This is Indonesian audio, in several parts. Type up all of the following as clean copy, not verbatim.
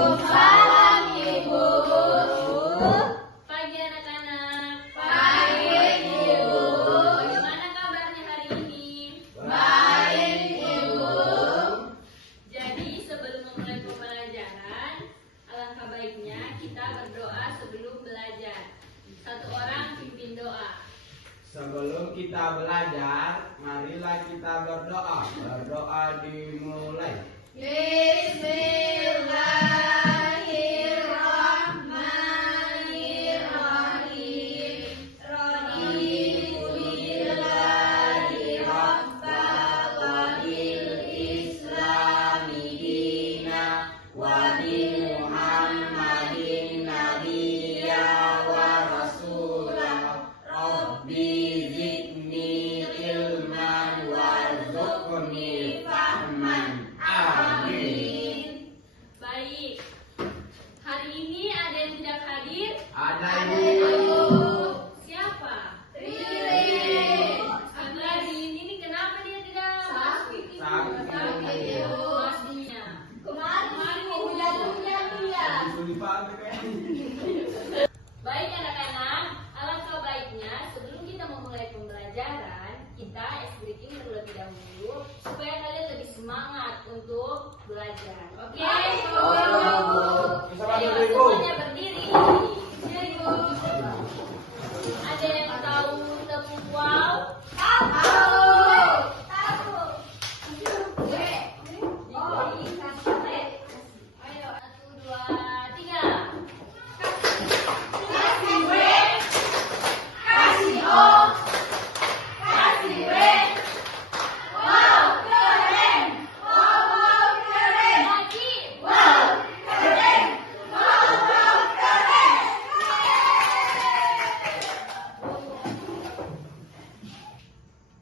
Waalaikumsalam Ibu. Pagi anak-anak. Baik Ibu. Bagaimana kabarnya hari ini? Baik Ibu. Jadi sebelum memulai pembelajaran, alangkah baiknya kita berdoa sebelum belajar. Satu orang pimpin doa. Sebelum kita belajar, marilah kita berdoa. Berdoa dimulai. Bismillahirrahmanirrahim. Raditu billahi rabban wa bil islami dina wa bi Muhammadin nabiyya wa rasulah. Rabbi zidni ilman warzuqni fahman. Amin. Baik. Hari ini ada yang tidak hadir? Ada Ibu. Siapa? Lilin. Satu lagi ini kenapa dia tidak masuk? Sakit Ibu. Pastinya. Kemarin Ibu jatuhnya dia. Baik anak-anak, alangkah baiknya sebelum kita memulai pembelajaran, kita ice breaking terlebih dahulu supaya kalian lebih semangat untuk belajar. Oke? Baik, Bu. Ayo semuanya berdiri. Ibu. Ada yang tahu tepuk wow? Ayo, 1, 2, 3.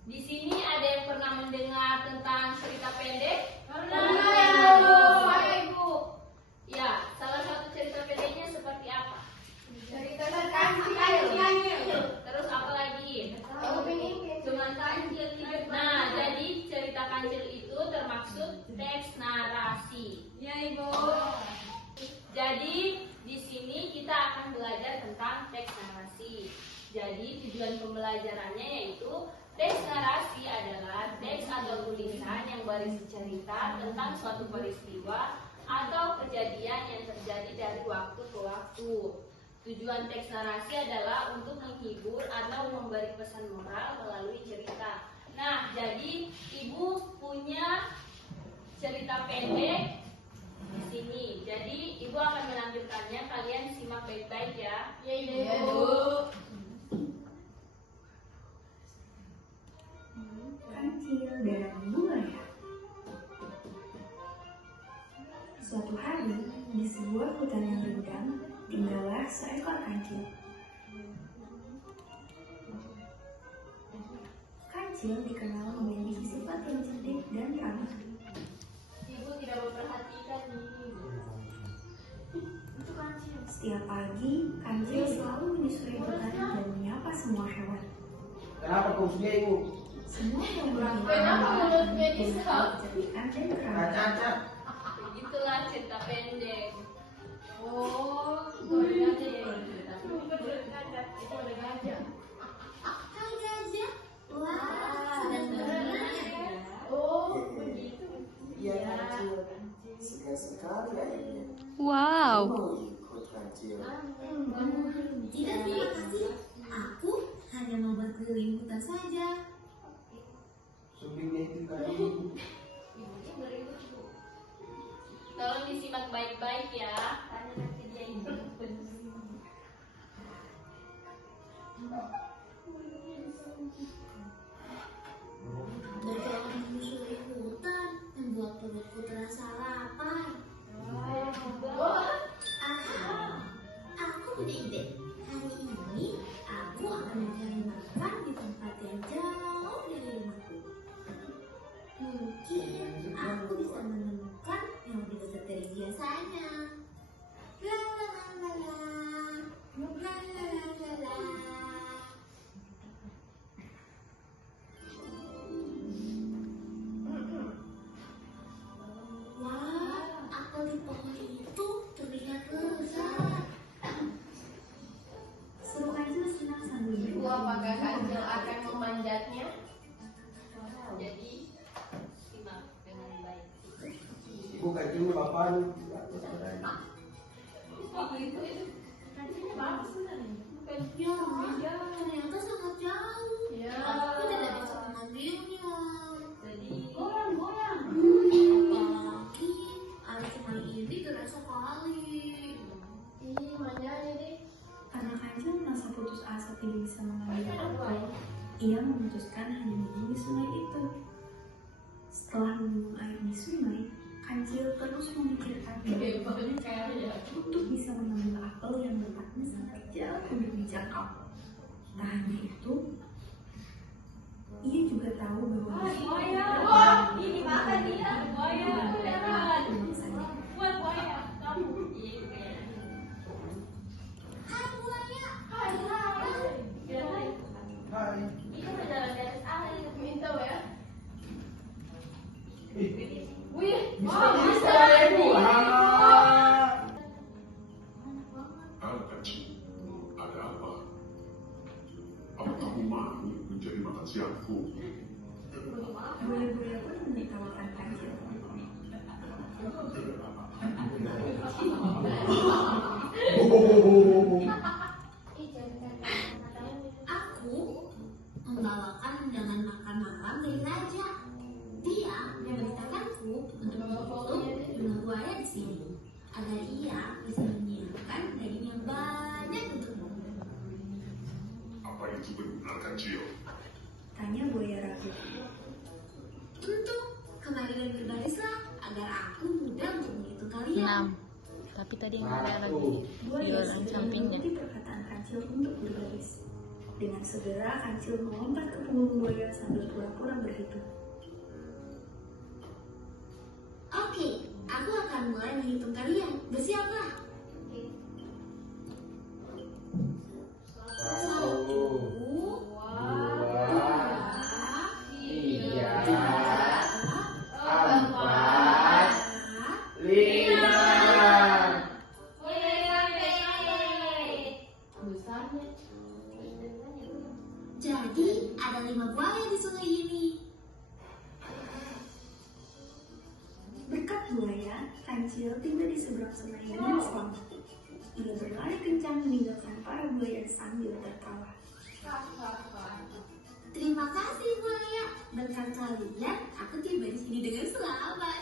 Di sini ada yang pernah mendengar tentang cerita pendek? Ibu. Ya, salah satu cerita pendeknya seperti apa? Terus apa lagi? Cuman kancil. Nah, jadi cerita kancil itu termaksud teks narasi. Ya Ibu. Jadi di sini kita akan belajar tentang teks narasi. Jadi tujuan pembelajarannya yaitu teks narasi adalah teks atau tulisan yang berisi cerita tentang suatu peristiwa atau kejadian yang terjadi dari waktu ke waktu. Tujuan teks narasi adalah untuk menghibur atau memberi pesan moral melalui cerita. Nah, jadi Ibu punya cerita pendek di sini. Jadi Ibu akan menampilkannya. Kalian simak baik-baik ya. Ya Ibu. Kancil dan buaya. Suatu hari, di sebuah hutan yang rindang, tinggallah seekor kancil. Kancil dikenal memiliki sifat yang cerdik dan ramah. Ibu tidak memperhatikan ini. Setiap pagi, kancil selalu menyusuri hutan dan menyapa semua hewan. Kenapa kursinya Ibu? Semua hewan Kenapa mulutnya disap? kecerdikan dan keramahan. Cacat. Begitulah cerita pendek. Oh, Boleh aja ya cerita. itu ada gajah. Hai gajah, wah sedang bermain. Oh, begitu. Iya kancil, segar sekali airnya. Wow. Mau ikut kancil. Tidak terima kasih, aku hanya mau berkeliling hutan saja. Subingnya itu tadi. Ibunya berikut Bu. Tolong disimak baik-baik ya. Karena nanti dia itu. Berjalan menyusuri hutan membuat perutku terasa lapar. Aku punya ide. Hari ini aku akan mencari makan di tempat yang jauh dari rumahku. Mungkin aku bisa menemukan yang lebih besar dari biasanya. La la la la la. La la la la la. ini papan. Ya, ternyata sangat jauh. Ya. Aku tidak bisa mengambilnya. Jadi Apalagi air sungai ini deras sekali. Ih, mana ini? Karena Kancil merasa putus asa tidak bisa mengambil apel, ia memutuskan hanya minum di sungai itu. Setelah minum air di sungai, Kancil terus memikirkan bagaimana untuk bisa mengambil apel yang letaknya sangat jauh untuk dijangkau. Tak hanya itu, ia juga tahu bahwa Wah, ini makan dia. Buaya, beneran. memaksa Buat buaya, kamu. Iya, Hai buaya. Hai. Hai. Itu berjalan di atas air. Minta ya. Wih, Bisa ibu. Kecil, ada apa? Apa kamu mau menjadi makan siangku? buaya-buaya pun menertawakan Kancil. Aku membawakan undangan makan malam dari raja. Dia memerintahkanku untuk menutup jumlah buaya di sini agar ia bisa menyiapkan daging yang banyak untukmu. Apa itu benar kecil? Tanya buaya ragu. Tentu, kemari dan berbarislah agar aku mudah untuk menghitung kalian. 6. Tapi tadi nggak ada lagi. Satu. Buaya Jualan segera sampingnya. mengikuti perkataan Kancil untuk berbaris. Dengan segera Kancil melompat ke punggung buaya sambil pura-pura berhitung. Oke, aku akan mulai menghitung kalian. Bersiaplah. Satu, Dua, tiga, empat, empat, lima. Besarnya. Jadi ada 5 buaya di sungai ini. Berkat buaya, Kancil tiba di seberang sungai dengan selamat. Ia berlari kencang meninggalkan para buaya sambil tertawa. Terima kasih buaya. Berkat kalian, aku tiba di sini dengan selamat.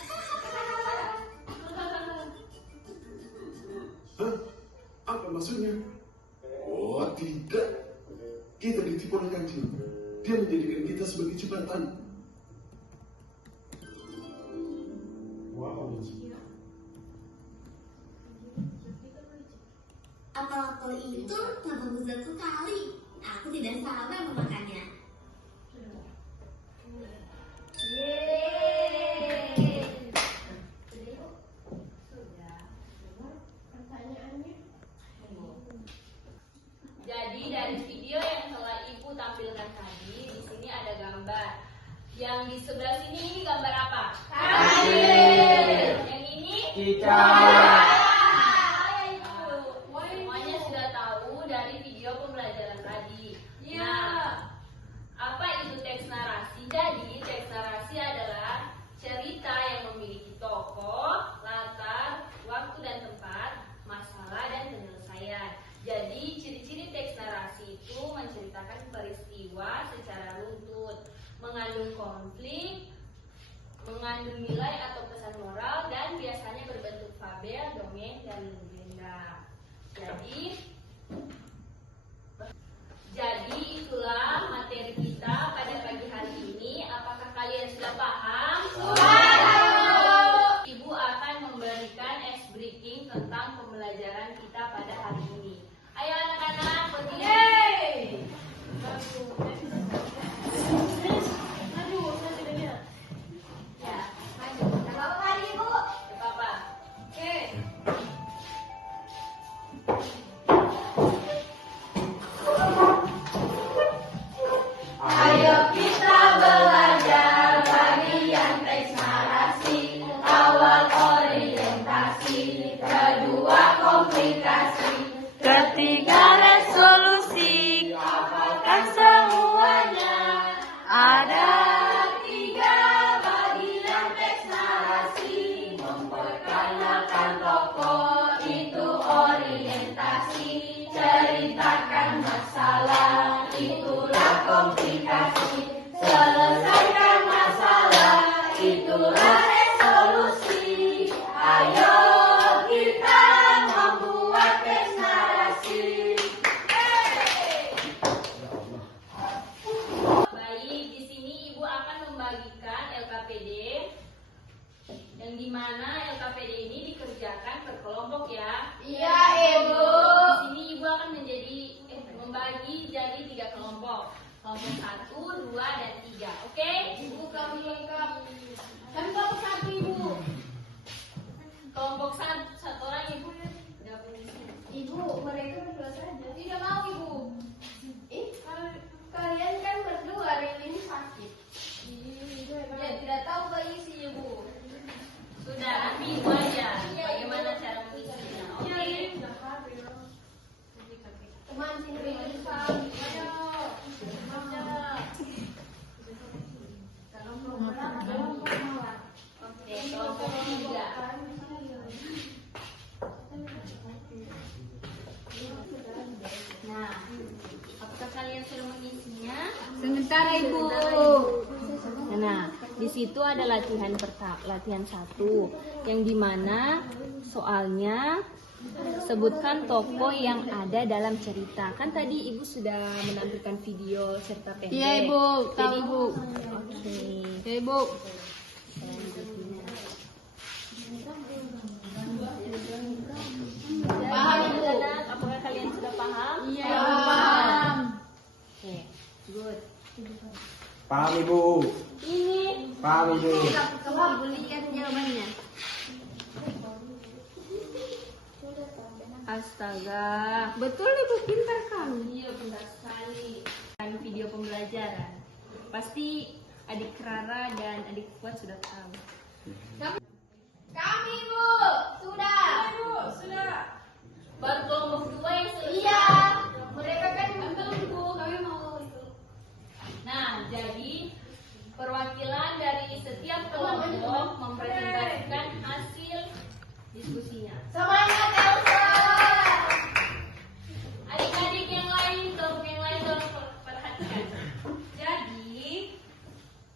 Hah? Apa maksudnya? Oh tidak, kita ditipu oleh kecil. Dia menjadikan kita sebagai jembatan. Wow. Apel-apel itu tambah besar sekali. Aku tidak sabar memakannya. Jadi dari video yang telah Ibu tampilkan tadi, di sini ada gambar. Yang di sebelah sini ini gambar apa? Kancil. Yang ini? Cicak. Semuanya sudah tahu dari video pembelajaran tadi. Nah, apa itu teks narasi? Jadi teks narasi adalah cerita yang memiliki tokoh, latar, waktu dan tempat, masalah dan penyelesaian. Jadi ciri-ciri teks narasi itu menceritakan peristiwa secara runtut, mengandung konflik, mengandung nilai atau pesan moral, dan biasanya berbentuk fabel, dongeng, dan legenda. Jadi itulah materi kita pada pagi hari ini. Apakah kalian sudah paham? Sudah. Ibu akan memberikan ice breaking tentang pembelajaran kita pada hari ini. Ayo anak-anak, berdiri. Ya, maju. Gak apa-apa lagi, Ibu. Gak apa-apa. Oke. Ayo kita belajar bagian teks narasi. Awal orientasi, kedua komplikasi, Ketiga resolusi. hafalkan semuanya. Ada 3 bagian teks narasi, memperkaya kelompok ya. Iya, Ibu. Di sini Ibu akan membagi jadi 3 kelompok. Kelompok 1, 2, dan 3. Oke? Ibu kami lengkap. Kami kelompok 1, Ibu. Kelompok 1 orang Ibu gabung di sini. Ibu, mereka berdua saja. Tidak mau, Ibu. Kalian kan berdua hari ini sakit. Ya, tidak tahu isi Ibu. Sudah, nanti Ibu aja. Bagaimana cara mengisinya? Oke? Teman sini ayo. Oke, kelompok 3. Nah, apakah kalian sudah mengisinya? Sebentar, Ibu. Nah, di situ ada latihan 1 yang dimana soalnya sebutkan tokoh yang ada dalam cerita. Kan tadi Ibu sudah menampilkan video cerita pendek. Iya, Ibu. Tahu, Jadi, Ibu. Oke. Ya, Ibu. Paham, Ibu? Apakah kalian sudah paham? Iya, paham. Oke, good. Paham Ibu. Ini Paham Ibu. Ibu lihat jawabannya. astaga. Betul, Ibu, pintar kamu. Iya, pintar sekali. Kan video pembelajaran. Pasti adik Rara dan adik Fuad sudah tahu. Kami, Ibu. Sudah. Ibu, sudah. Baru kelompok 2 yang selesai. Iya. Mereka kan belum, Ibu. Kami mau itu. Nah, jadi perwakilan dari setiap kelompok mempresentasikan hasil diskusinya. Semangat, Elsa. Adik-adik yang lain, kelompok yang lain tolong perhatikan. Jadi,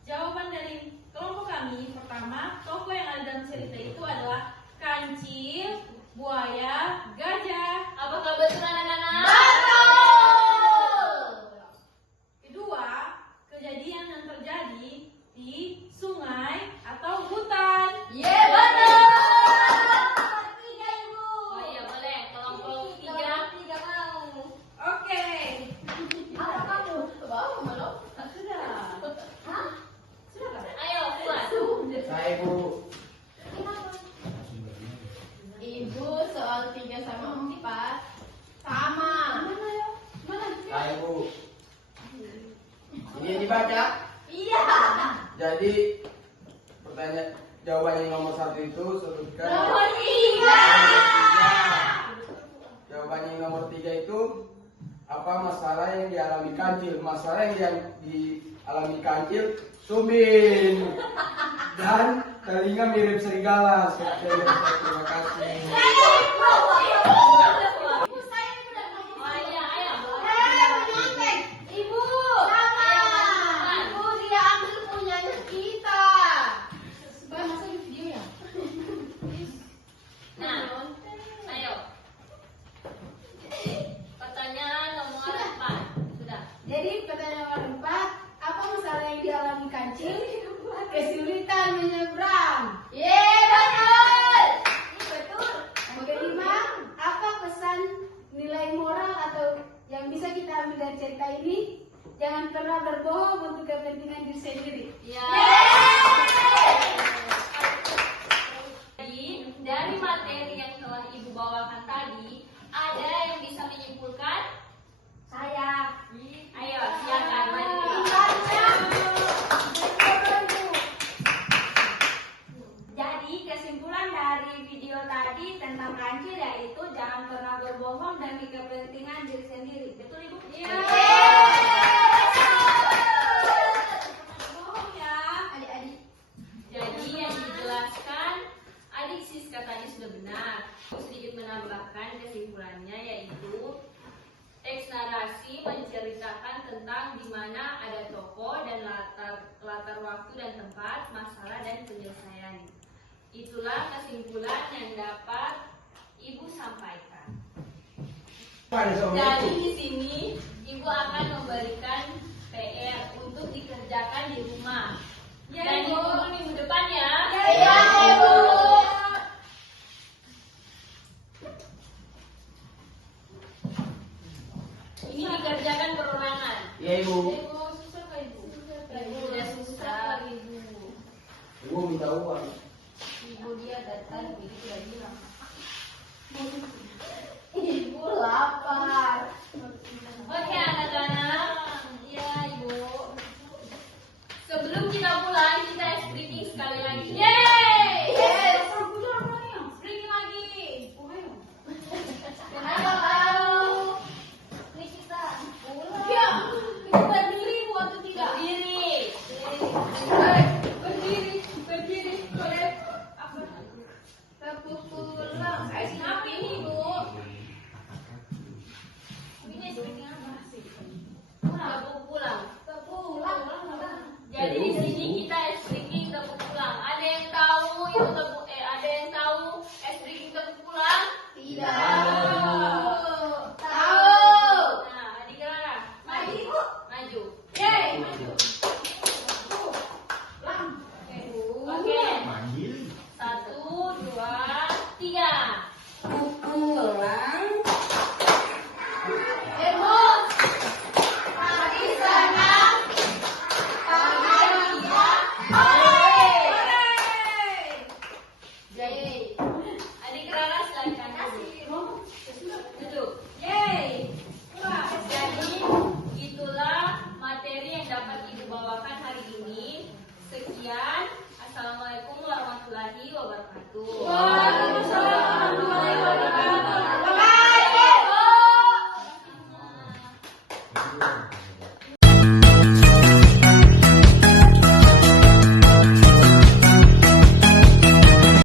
jawaban dari kelompok kami pertama, tokoh yang ada dalam cerita itu adalah kancil, buaya, gajah. Apakah betul anak-anak? Betul. Kedua, kejadian yang terjadi di sungai atau hutan. Iya, betul. Tiga, Ibu. Oh iya, boleh. Kelompok 3. Tiga mau. Oke. Apa kamu? Mau, belum? Sudah. Hah? Sudah kan? Ayo, buat. Saya Ibu. Ibu, soal 3 sama 4 sama. Saya Ibu. Ini yang dibaca. Iya. Jadi pertanyaan jawaban yang nomor 1 itu sebutkan. Nomor 3. Jawaban yang nomor 3 itu apa masalah yang dialami kancil? Masalah yang dialami kancil sumbing dan telinga mirip serigala. Terima kasih. Oh iya, ayo. Ibu, sama. Ibu dia ambil punyanya kita. Supaya masuk di video ya. Nah, ayo. Pertanyaan nomor 4. Sudah. Jadi pertanyaan nomor 4, apa masalah yang dialami kancil? Kesulitan menyeberang. Betul. Ini betul. Yang kelima, apa pesan nilai moral atau yang bisa kita ambil dari cerita ini? Jangan pernah berbohong untuk kepentingan diri sendiri. Ya. Jadi, dari materi yang telah Ibu bawakan tadi, ada yang bisa menyimpulkan? Saya. Ayo, silakan maju. Jadi kesimpulan dari video tadi tentang kancil yaitu jangan pernah berbohong demi kepentingan diri sendiri. Betul Ibu? Iya. Bohong ya. Adik-adik. Jadi yang dijelaskan adik Siska tadi sudah benar. Sedikit menambahkan kesimpulannya yaitu teks narasi menceritakan tentang di mana ada tokoh dan latar waktu dan tempat, masalah dan penyelesaian. Itulah kesimpulan yang dapat Ibu sampaikan. Jadi di sini Ibu akan memberikan PR untuk dikerjakan di rumah. Dan ditunggu minggu depan ya. Iya, Ibu. Ini dikerjakan perorangan. Iya ibu. Susah kah ibu? Ibu udah susah. Ibu minta uang. Ibu dia datang bikin